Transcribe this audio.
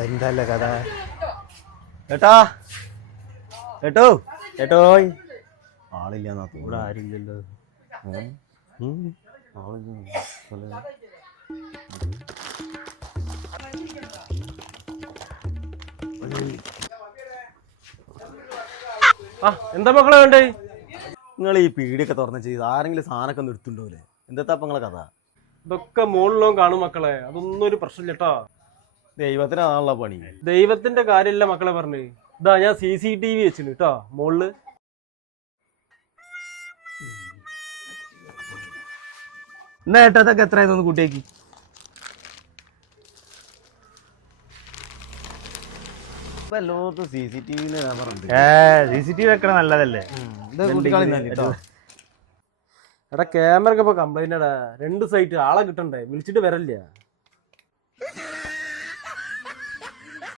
എന്തല്ലേ കഥ? ഏട്ടാ ഏട്ടോ ഏട്ടോ ആളില്ല. ഇവിടെ ആരില്ലല്ലോ. എന്താ മക്കളെ വേണ്ടേ? നിങ്ങൾ ഈ പീടിയൊക്കെ തുറന്ന് ചെയ്ത് ആരെങ്കിലും സാധനമൊക്കെ ഒന്ന് എടുത്തുണ്ടോല്ലേ? എന്താ നിങ്ങളെ കഥ? ഇതൊക്കെ മുകളിലോ കാണും മക്കളെ, അതൊന്നും ഒരു പ്രശ്നമില്ലട്ടാ. ദൈവത്തിനാണല്ലോ പണി. ദൈവത്തിന്റെ കാര്യമല്ല മക്കളെ പറഞ്ഞ്. ഇതാ ഞാൻ CCTV വെച്ചിന് കേട്ടോ മുകളില്. എന്നാ ഏട്ടത്തൊക്കെ എത്രയായിരുന്നു കുട്ടിയേക്ക്? ലോകത്ത് CCTV CCTV വെക്കണ നല്ലതല്ലേ? എടാ ക്യാമറ ഒക്കെ ഇപ്പൊ കംപ്ലൈന്റ്. 2 സൈറ്റ് ആളെ കിട്ടണ്ടേ, വിളിച്ചിട്ട് വരല്ല.